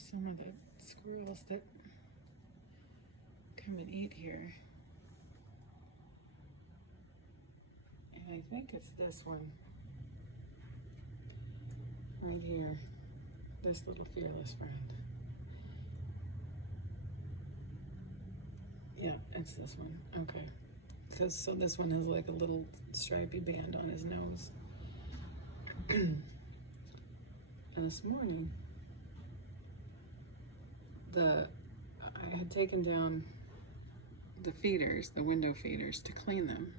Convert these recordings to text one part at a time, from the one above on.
some of the squirrels that come and eat here. And I think it's this one right here, this little fearless friend. Yeah, it's this one. Okay. So this one has like a little stripy band on his nose. And this morning, I had taken down the feeders, the window feeders, to clean them.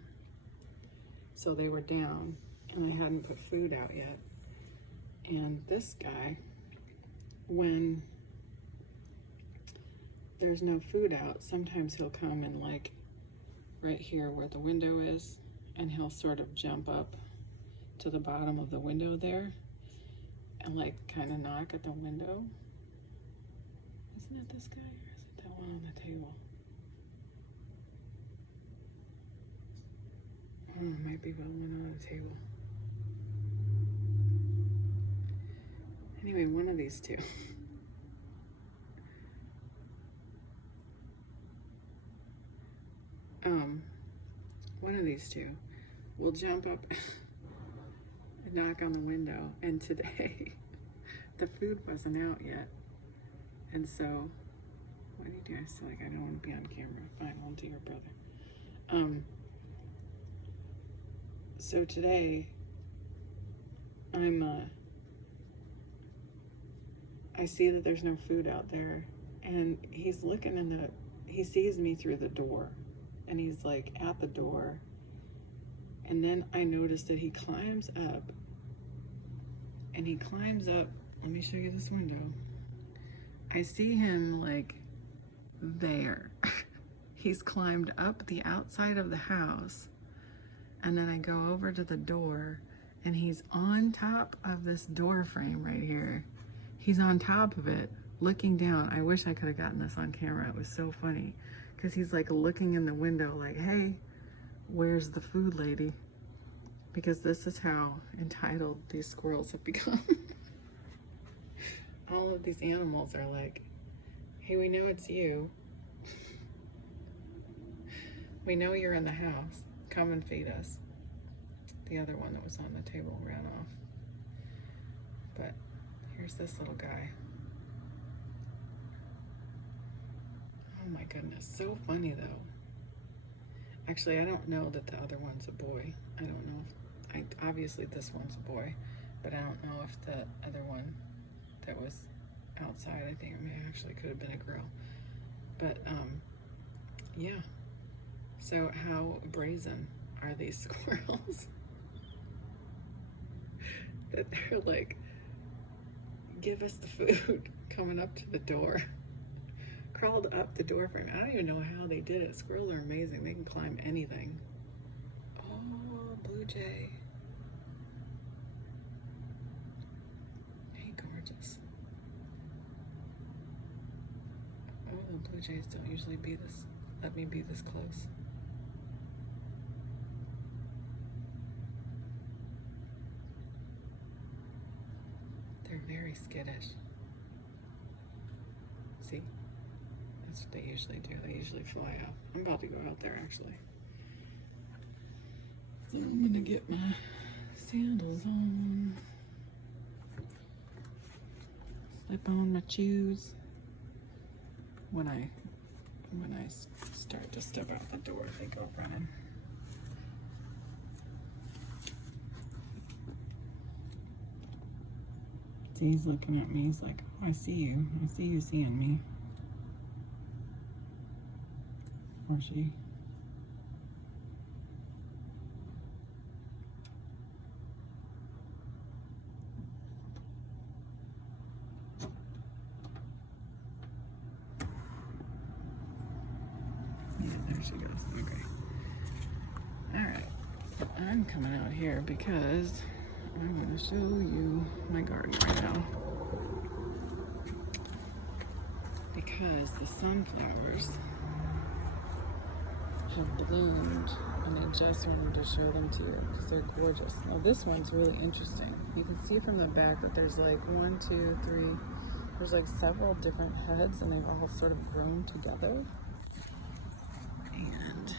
So they were down, and I hadn't put food out yet. And this guy, when there's no food out, sometimes he'll come and like right here where the window is, and he'll sort of jump up to the bottom of the window there and like kind of knock at the window. Isn't it this guy, or is it that one on the table? Oh, it might be the one on the table. Anyway, one of these two. One of these two will jump up and knock on the window. And today, the food wasn't out yet. And so, what do you do? I feel like I don't want to be on camera. Fine, I'll do your brother. So today, I see that there's no food out there, and he's looking he sees me through the door, and he's like at the door, and then I notice that he climbs up, let me show you this window. I see him like there. He's climbed up the outside of the house, and then I go over to the door, and he's on top of this door frame right here. He's on top of it, looking down. I wish I could have gotten this on camera. It was so funny, because he's like looking in the window like, hey, where's the food lady? Because this is how entitled these squirrels have become. All of these animals are like, hey, we know it's you. We know you're in the house. Come and feed us. The other one that was on the table ran off. But here's this little guy. Oh my goodness, so funny though. Actually, I don't know that the other one's a boy. I don't know if, obviously this one's a boy, but I don't know if the other one that was outside, I think it actually could have been a girl. But yeah. So how brazen are these squirrels? That they're like, give us the food, coming up to the door. Crawled up the door frame. I don't even know how they did it. Squirrels are amazing. They can climb anything. Oh, blue jay. Hey, gorgeous. Oh, the blue jays don't usually let me be this close. They're very skittish. See? That's what they usually do. They usually fly out. I'm about to go out there actually. So I'm gonna get my sandals on. Slip on my shoes. When I start to step out the door, they go running. See, he's looking at me. He's like, oh, I see you. I see you seeing me. Or she. Yeah, there she goes. Okay. All right. So I'm coming out here because I'm going to show you my garden right now. Because the sunflowers have bloomed, and I just wanted to show them to you because they're gorgeous. Now this one's really interesting. You can see from the back that there's like 1, 2, 3, There's like several different heads and they've all sort of grown together. And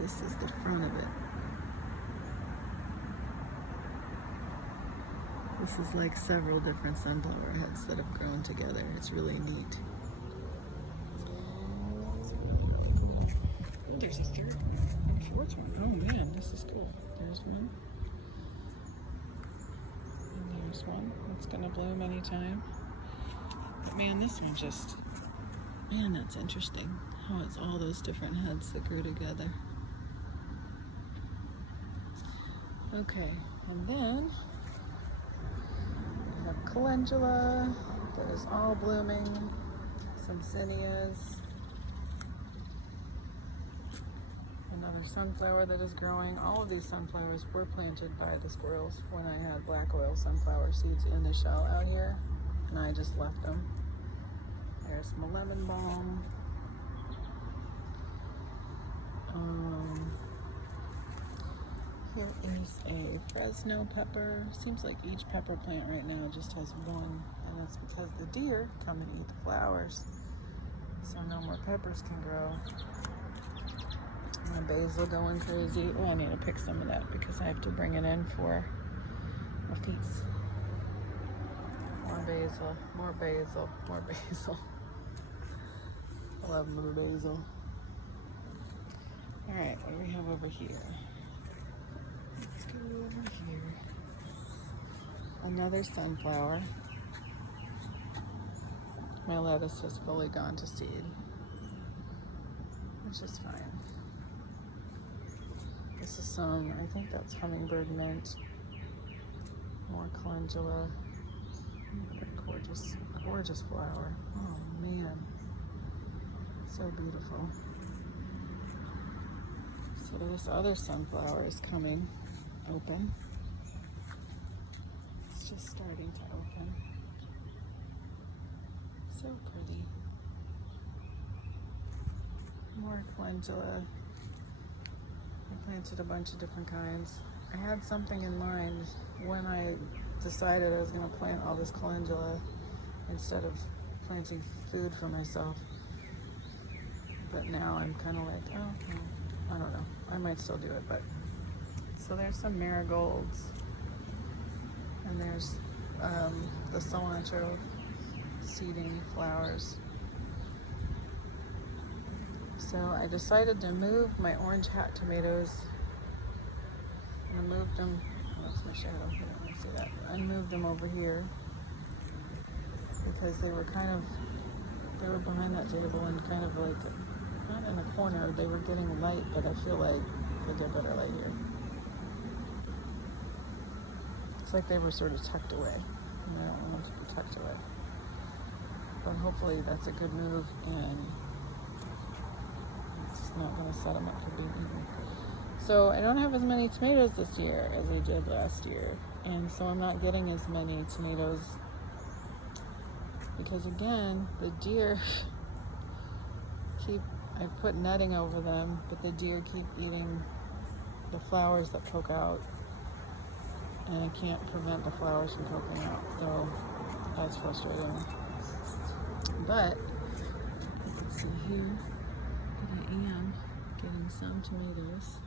this is the front of it. This is like several different sunflower heads that have grown together. It's really neat. Oh, there's a third one, a fourth one. Oh man, this is cool. There's one. And there's one. It's gonna bloom anytime. But man, this one just, man, that's interesting. How it's all those different heads that grew together. Okay, and then we have calendula that is all blooming, some zinnias, another sunflower that is growing. All of these sunflowers were planted by the squirrels when I had black oil sunflower seeds in the shell out here, and I just left them. There's my lemon balm. Here is a Fresno pepper. Seems like each pepper plant right now just has one, and it's because the deer come and eat the flowers, so no more peppers can grow. My basil going crazy. Oh, I need to pick some of that because I have to bring it in for my feast. More basil, more basil, more basil. I love more basil. All right, what do we have over here? Let's go over here. Another sunflower. My lettuce has fully gone to seed, which is fine. This is some, I think that's hummingbird mint. More calendula. What a gorgeous, gorgeous flower. Oh man, so beautiful. So this other sunflower is coming open. It's just starting to open. So pretty. More calendula. I planted a bunch of different kinds. I had something in mind when I decided I was going to plant all this calendula instead of planting food for myself. But now I'm kind of like, oh, no, I don't know. I might still do it, but. So there's some marigolds. And there's the cilantro seeding flowers. So I decided to move my orange hat tomatoes. I moved them, oh, that's my shadow, you don't want to see that. I moved them over here because they were behind that table and kind of like, not in a corner, they were getting light, but I feel like they get better light here. It's like they were sort of tucked away, and I don't want them to be tucked away. But hopefully that's a good move, and it's not going to set them up for being eaten. So I don't have as many tomatoes this year as I did last year, and so I'm not getting as many tomatoes because again, the deer I put netting over them, but the deer keep eating the flowers that poke out, and I can't prevent the flowers from poking out, so that's frustrating. But you can see here that I am getting some tomatoes.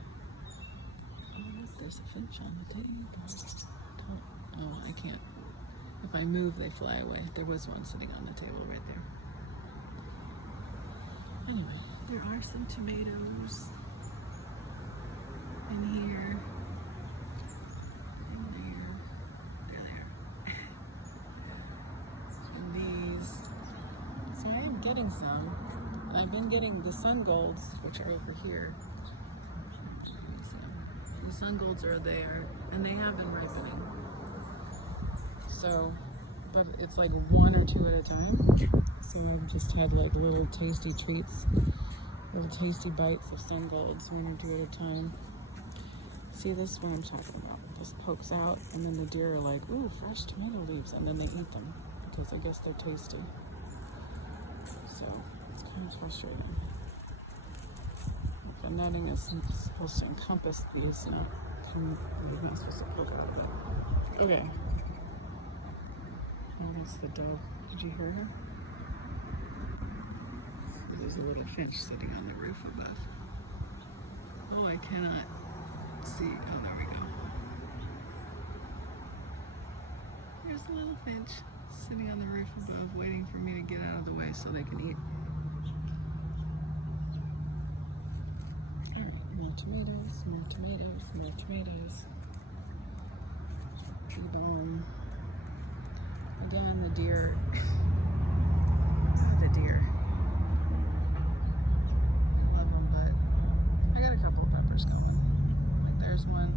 Oh, look, there's a finch on the table. Oh, I can't. If I move, they fly away. There was one sitting on the table right there. Anyway, there are some tomatoes in here. They're there. And these. So I am getting some. I've been getting the sun golds, which are over here. The sun golds are there, and they have been ripening. So, but it's like one or two at a time. So I've just had like little tasty treats, little tasty bites of sun golds, one or two at a time. See, this is what I'm talking about. This pokes out, and then the deer are like, ooh, fresh tomato leaves, and then they eat them because I guess they're tasty. So it's kind of frustrating. The netting is supposed to encompass these, you're not supposed to poke it out. Okay, That's the dove. Did you hear her? There's a little finch sitting on the roof above. Oh, I cannot see. Oh, there we go. There's a little finch sitting on the roof above, waiting for me to get out of the way so they can eat. Alright, more tomatoes, more tomatoes, more tomatoes. Boom. Again, the deer. The deer. I love them, but I got a couple of peppers going. Like there's one.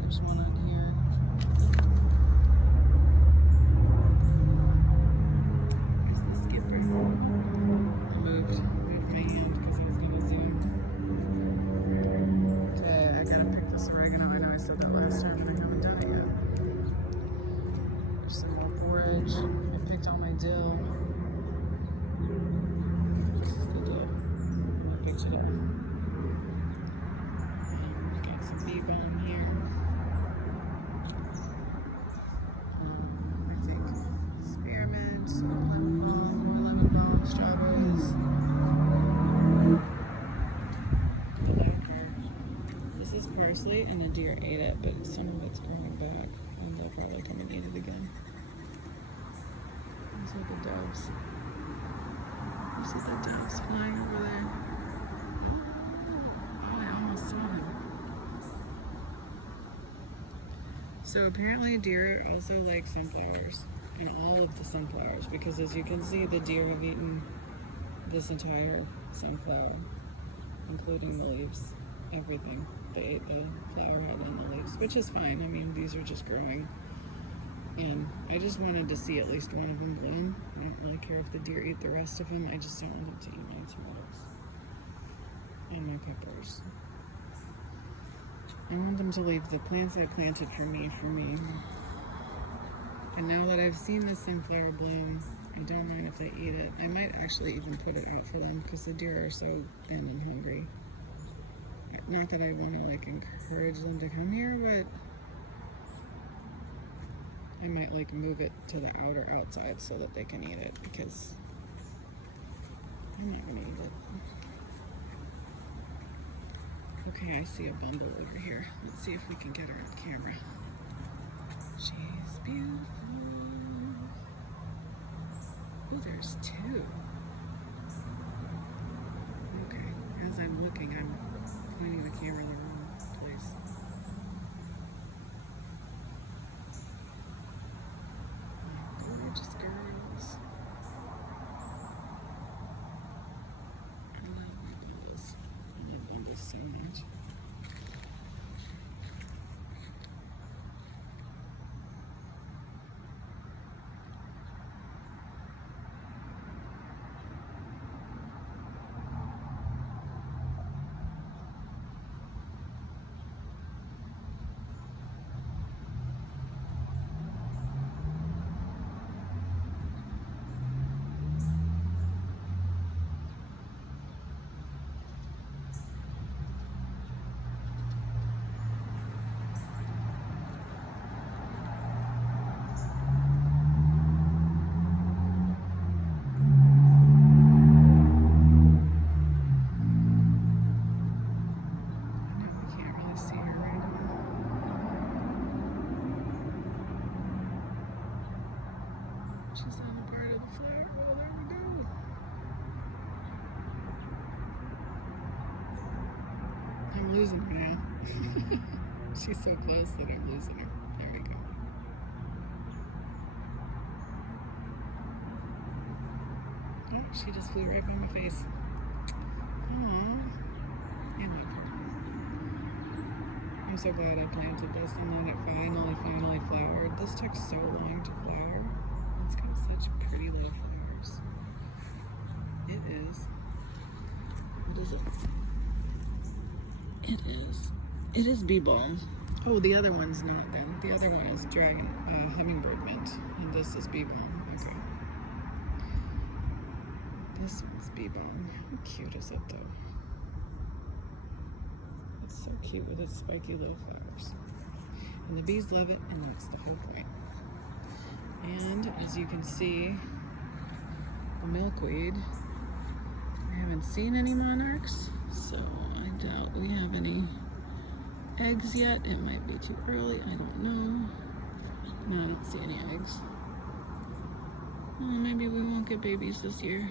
There's one on here. There's the skipper. I moved my hand because I was going to zoom. Okay, I gotta pick this oregano. I know I said that last time, but I haven't done it yet. There's some more porridge. I picked all my dill. This is the dill. I picked it up. Got some bee balm here. I think spearmint, lemon balm, more lemon balm, strawberries. This is parsley, and the deer ate it, but some of it's growing back, and they'll probably come and eat it again. These are the doves. You see the doves flying over there? Oh, I almost saw them. So apparently deer also like sunflowers, and all of the sunflowers, because as you can see, the deer have eaten this entire sunflower, including the leaves, everything. They ate the flower head and the leaves, which is fine. I mean, these are just growing. And I just wanted to see at least one of them bloom. I don't really care if the deer eat the rest of them. I just don't want them to eat my tomatoes and my peppers. I want them to leave the plants I planted for me. And now that I've seen the sunflower bloom, I don't mind if they eat it. I might actually even put it out for them because the deer are so thin and hungry. Not that I want to like encourage them to come here, but I might like move it to the outside so that they can eat it, because I'm not gonna eat it. Okay, I see a bumble over here. Let's see if we can get her on camera. She's beautiful. Oh, there's two. Okay, as I'm looking, I'm pointing the camera in the wrong place. Gorgeous girls. I love my bubbles. I love bubbles so much. She's on part of the flag. Oh, there we go. I'm losing her now. She's so close that I'm losing her. There we go. Oh, she just flew right by my face. Aww. I love her. I'm so glad I planted this and then it finally flowered. This took so long to flower. It's got such pretty little flowers. It is. What is it? It is bee balm. Oh, the other one's not then. The other one is hummingbird mint, and this is bee balm. Okay. This one's bee balm. How cute is it though? It's so cute with its spiky little flowers. And the bees love it, and that's the whole point. And as you can see, the milkweed. I haven't seen any monarchs, so I doubt we have any eggs yet. It might be too early, I don't know. No, I don't see any eggs. Well, maybe we won't get babies this year.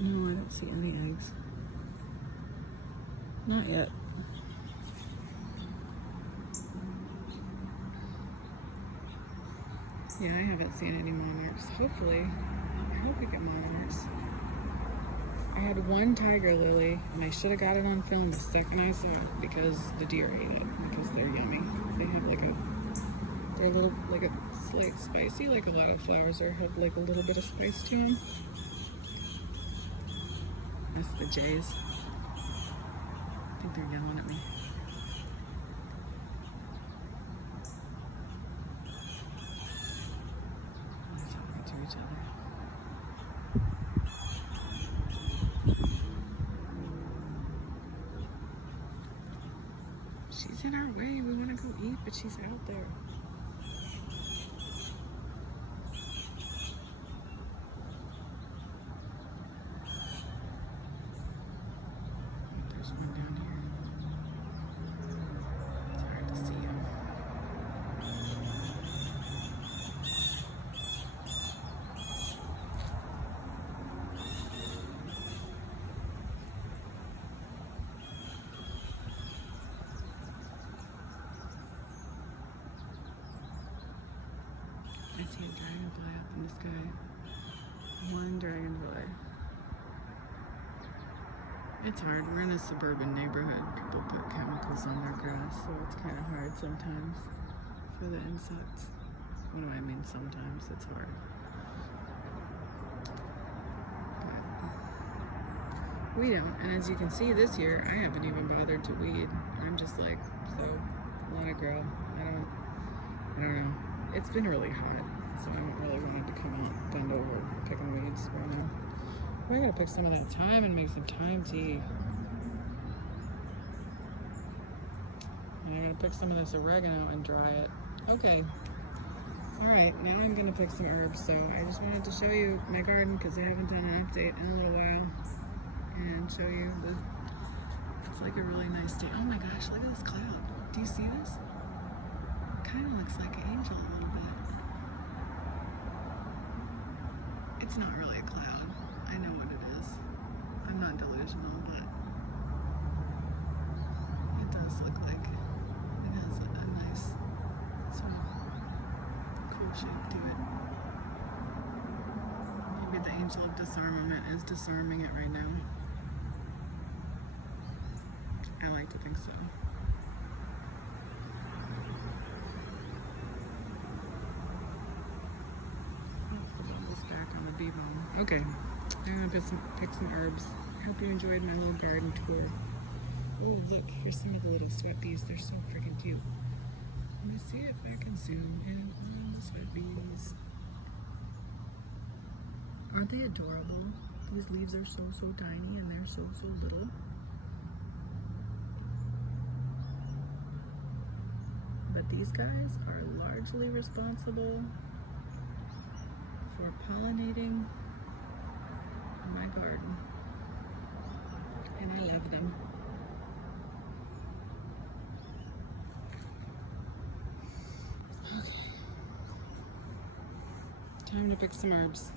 No, I don't see any eggs. Not yet. Yeah, I haven't seen any monarchs. Hopefully, I hope we get monarchs. I had one tiger lily, and I should have got it on film the second I saw it because the deer ate it, because they're yummy. They have they're a little, like a slight spicy, like a lot of flowers are, have like a little bit of spice to them. That's the jays. I think they're yelling at me. They're talking to each other. She's in our way. We want to go eat, but she's out there. There's one down here. It's hard to see him. I see a dragonfly up in the sky. One dragonfly. It's hard. We're in a suburban neighborhood. People put chemicals on their grass, so it's kind of hard sometimes for the insects. What do I mean sometimes? It's hard. But we don't. And as you can see this year, I haven't even bothered to weed. I'm just like, so want to grow. I don't know. It's been really hot, so I haven't really wanted to come out, bend over, picking weeds right now. I gotta pick some of that thyme and make some thyme tea. And I'm gonna pick some of this oregano and dry it. Okay. Alright, now I'm gonna pick some herbs. So I just wanted to show you my garden because I haven't done an update in a little while. And show you it's like a really nice day. Oh my gosh, look at this cloud. Do you see this? It kind of looks like an angel a little bit. It's not really a cloud. I know what it is. I'm not delusional, but it does look like it has a nice sort of cool shape to it. Maybe the angel of disarmament is disarming it right now. I like to think so. Back on the bee balm. Okay, I'm gonna pick some herbs. Hope you enjoyed my little garden tour. Oh, look, here's some of the little sweat bees. They're so freaking cute. Let me see if I can zoom in on the sweat bees. Aren't they adorable? These leaves are so tiny and they're so little. But these guys are largely responsible for pollinating my garden, and I love them. Okay. Time to pick some herbs.